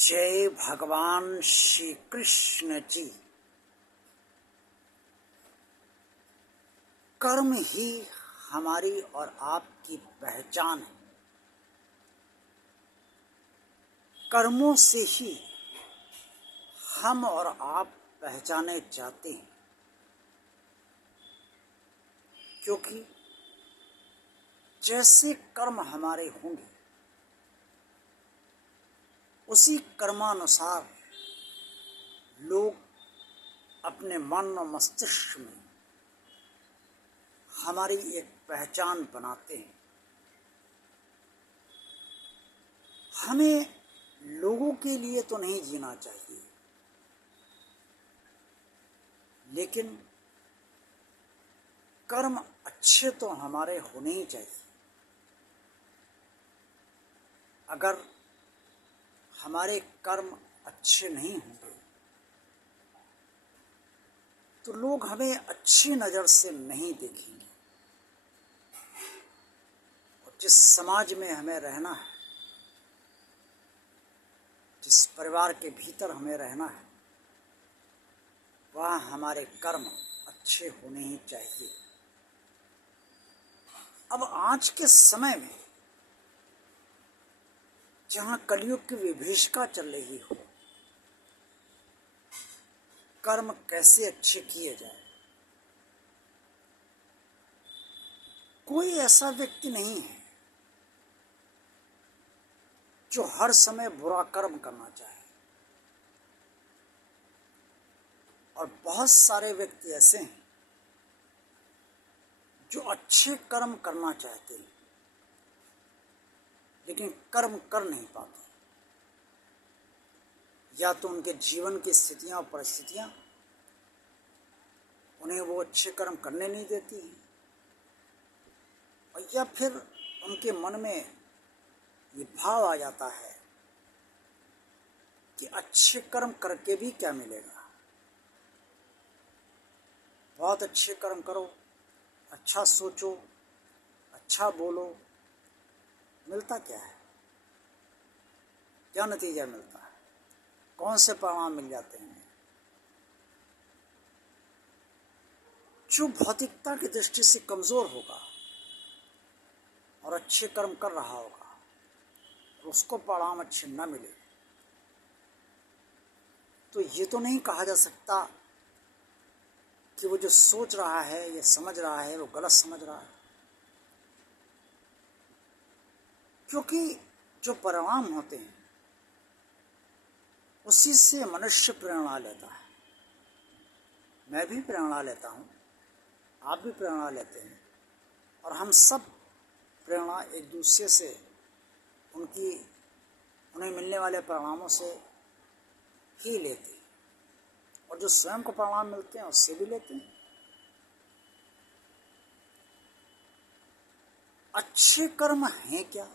जय भगवान श्री कृष्ण जी। कर्म ही हमारी और आपकी पहचान है। कर्मों से ही हम और आप पहचाने जाते हैं, क्योंकि जैसे कर्म हमारे होंगे उसी कर्मानुसार लोग अपने मन और मस्तिष्क में हमारी एक पहचान बनाते हैं। हमें लोगों के लिए तो नहीं जीना चाहिए, लेकिन कर्म अच्छे तो हमारे होने ही चाहिए। अगर हमारे कर्म अच्छे नहीं होंगे तो लोग हमें अच्छी नज़र से नहीं देखेंगे। और जिस समाज में हमें रहना है, जिस परिवार के भीतर हमें रहना है, वहाँ हमारे कर्म अच्छे होने ही चाहिए। अब आज के समय में जहाँ कलयुग की विभीषिका चल रही हो, कर्म कैसे अच्छे किए जाए। कोई ऐसा व्यक्ति नहीं है जो हर समय बुरा कर्म करना चाहे, और बहुत सारे व्यक्ति ऐसे हैं जो अच्छे कर्म करना चाहते हैं लेकिन कर्म कर नहीं पाते। या तो उनके जीवन की स्थितियां और परिस्थितियां उन्हें वो अच्छे कर्म करने नहीं देती हैं, और या फिर उनके मन में ये भाव आ जाता है कि अच्छे कर्म करके भी क्या मिलेगा। बहुत अच्छे कर्म करो, अच्छा सोचो, अच्छा बोलो, मिलता क्या है? क्या नतीजा मिलता है? कौन से परिणाम मिल जाते हैं? जो भौतिकता की दृष्टि से कमजोर होगा और अच्छे कर्म कर रहा होगा और उसको परिणाम अच्छे न मिले, तो ये तो नहीं कहा जा सकता कि वो जो सोच रहा है या समझ रहा है वो गलत समझ रहा है, क्योंकि जो परिणाम होते हैं उसी से मनुष्य प्रेरणा लेता है। मैं भी प्रेरणा लेता हूँ, आप भी प्रेरणा लेते हैं, और हम सब प्रेरणा एक दूसरे से उन्हें मिलने वाले परिणामों से ही लेते हैं, और जो स्वयं को परिणाम मिलते हैं उससे भी लेते हैं। अच्छे कर्म हैं क्या,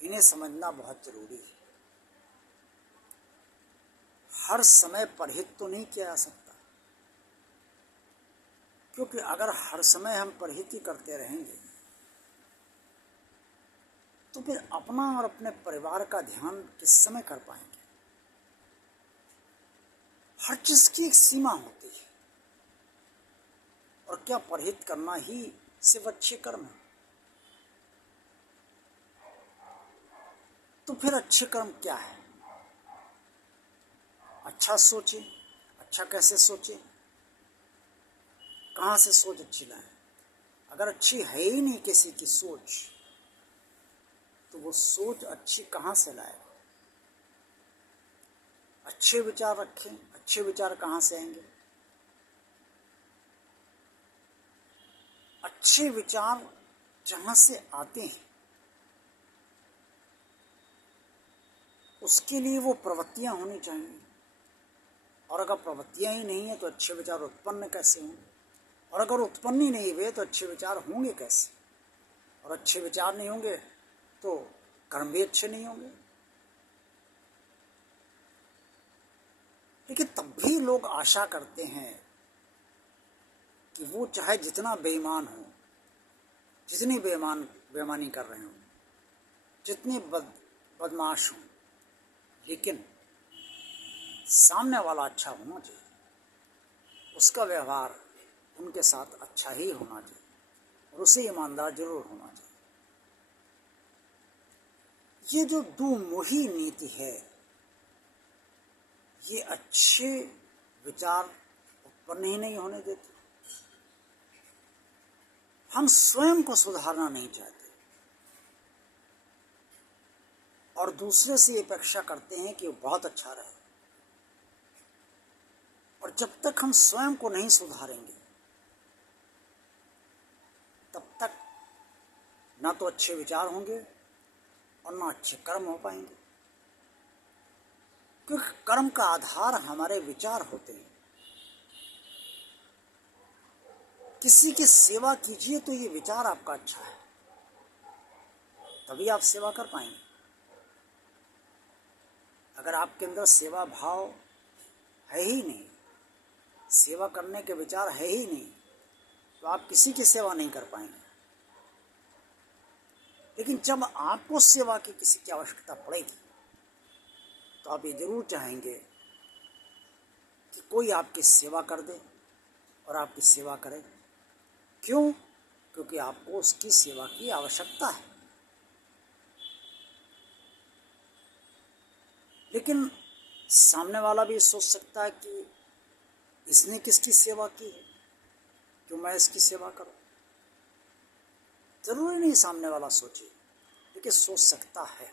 इन्हें समझना बहुत जरूरी है। हर समय परहित तो नहीं किया जा सकता, क्योंकि अगर हर समय हम परहित ही करते रहेंगे तो फिर अपना और अपने परिवार का ध्यान किस समय कर पाएंगे। हर चीज की एक सीमा होती है, और क्या परहित करना ही सिर्फ अच्छे कर्म है? तो फिर अच्छे कर्म क्या है? अच्छा सोचे। अच्छा कैसे सोचे? कहाँ से सोच अच्छी लाए? अगर अच्छी है ही नहीं किसी की सोच, तो वो सोच अच्छी कहाँ से लाए? अच्छे विचार रखें, अच्छे विचार कहाँ से आएंगे? अच्छे विचार जहाँ से आते हैं उसके लिए वो प्रवृत्तियाँ होनी चाहिए, और अगर प्रवृत्तियाँ ही नहीं है तो अच्छे विचार उत्पन्न कैसे होंगे? और अगर उत्पन्न ही नहीं हुए तो अच्छे विचार होंगे कैसे? और अच्छे विचार नहीं होंगे तो कर्म भी अच्छे नहीं होंगे। लेकिन तब भी लोग आशा करते हैं कि वो चाहे जितना बेईमान हो, जितनी बेईमानी कर रहे हो, जितने बदमाश हों, लेकिन सामने वाला अच्छा होना चाहिए, उसका व्यवहार उनके साथ अच्छा ही होना चाहिए और उसे ईमानदार जरूर होना चाहिए। ये जो दुमुही नीति है, ये अच्छे विचार उत्पन्न ही नहीं होने देते। हम स्वयं को सुधारना नहीं चाहते और दूसरे से ये अपेक्षा करते हैं कि वो बहुत अच्छा रहे, और जब तक हम स्वयं को नहीं सुधारेंगे तब तक ना तो अच्छे विचार होंगे और ना अच्छे कर्म हो पाएंगे, क्योंकि कर्म का आधार हमारे विचार होते हैं। किसी की सेवा कीजिए तो ये विचार आपका अच्छा है, तभी आप सेवा कर पाएंगे। अगर आपके अंदर सेवा भाव है ही नहीं, सेवा करने के विचार है ही नहीं, तो आप किसी की सेवा नहीं कर पाएंगे। लेकिन जब आपको सेवा की किसी की आवश्यकता पड़ेगी तो आप ये जरूर चाहेंगे कि कोई आपकी सेवा कर दे और आपकी सेवा करे। क्यों? क्योंकि आपको उसकी सेवा की आवश्यकता है। लेकिन सामने वाला भी सोच सकता है कि इसने किसकी सेवा की है, क्यों मैं इसकी सेवा करूं। जरूरी नहीं सामने वाला सोचे, लेकिन सोच सकता है,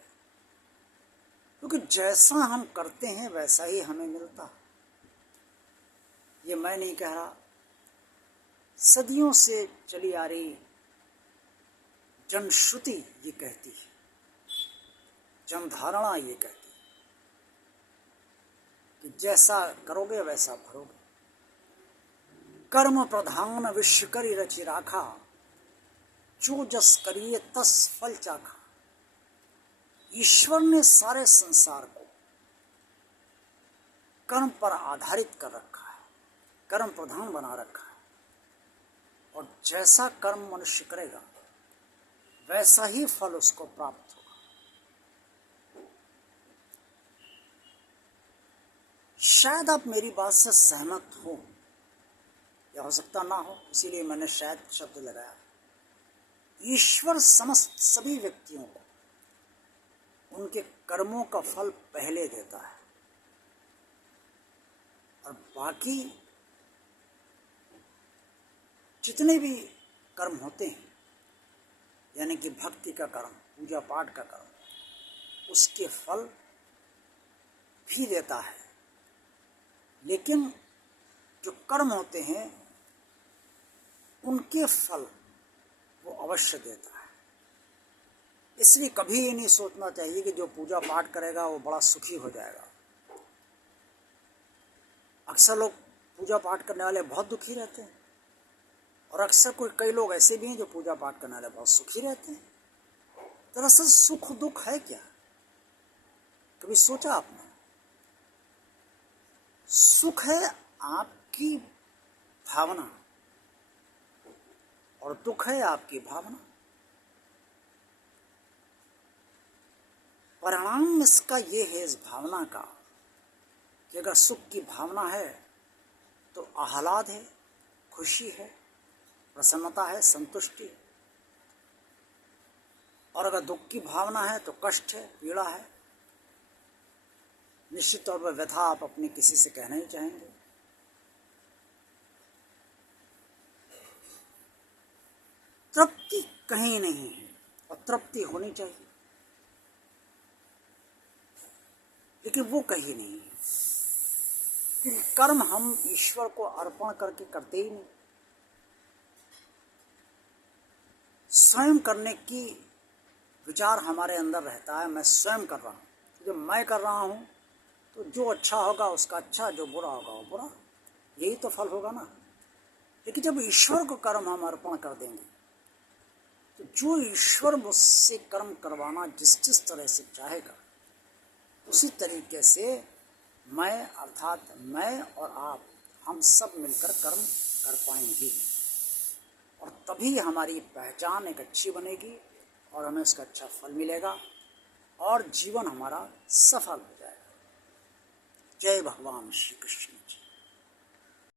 क्योंकि जैसा हम करते हैं वैसा ही हमें मिलता है। ये मैं नहीं कह रहा, सदियों से चली आ रही जनश्रुति ये कहती है, जनधारणा ये कहती है कि जैसा करोगे वैसा भरोगे। कर्म प्रधान विश्व करी रचि राखा, जो जस करिए तस फल चाखा। ईश्वर ने सारे संसार को कर्म पर आधारित कर रखा है, कर्म प्रधान बना रखा है, और जैसा कर्म मनुष्य करेगा वैसा ही फल उसको प्राप्त होगा। शायद आप मेरी बात से सहमत हो या हो सकता ना हो, इसीलिए मैंने शायद शब्द लगाया। ईश्वर समस्त सभी व्यक्तियों को उनके कर्मों का फल पहले देता है, और बाकी जितने भी कर्म होते हैं, यानी कि भक्ति का कर्म, पूजा पाठ का कर्म, उसके फल भी देता है। लेकिन जो कर्म होते हैं उनके फल वो अवश्य देता है। इसलिए कभी ये नहीं सोचना चाहिए कि जो पूजा पाठ करेगा वो बड़ा सुखी हो जाएगा। अक्सर लोग पूजा पाठ करने वाले बहुत दुखी रहते हैं, और अक्सर कई लोग ऐसे भी हैं जो पूजा पाठ करने वाले बहुत सुखी रहते हैं। दरअसल सुख दुख है क्या, कभी सोचा आपने? सुख है आपकी भावना और दुख है आपकी भावना। परिणाम इसका ये है, इस भावना का, कि अगर सुख की भावना है तो आह्लाद है, खुशी है, प्रसन्नता है, संतुष्टि है, और अगर दुख की भावना है तो कष्ट है, पीड़ा है। निश्चित तौर पर व्यथा आप अपने किसी से कहना ही चाहेंगे। तृप्ति कहीं नहीं है, और तृप्ति होनी चाहिए, लेकिन वो कहीं नहीं है। कि कर्म हम ईश्वर को अर्पण करके करते ही नहीं। स्वयं करने की विचार हमारे अंदर रहता है, मैं स्वयं कर रहा हूँ। जब मैं कर रहा हूँ तो जो अच्छा होगा उसका अच्छा, जो बुरा होगा वो बुरा, यही तो फल होगा ना। लेकिन जब ईश्वर को कर्म हम अर्पण कर देंगे तो जो ईश्वर मुझसे कर्म करवाना जिस तरह से चाहेगा, उसी तरीके से मैं, अर्थात मैं और आप, हम सब मिलकर कर्म कर पाएंगे, और तभी हमारी पहचान एक अच्छी बनेगी और हमें उसका अच्छा फल मिलेगा और जीवन हमारा सफल हो जाएगा। जय भगवान श्री कृष्ण जी।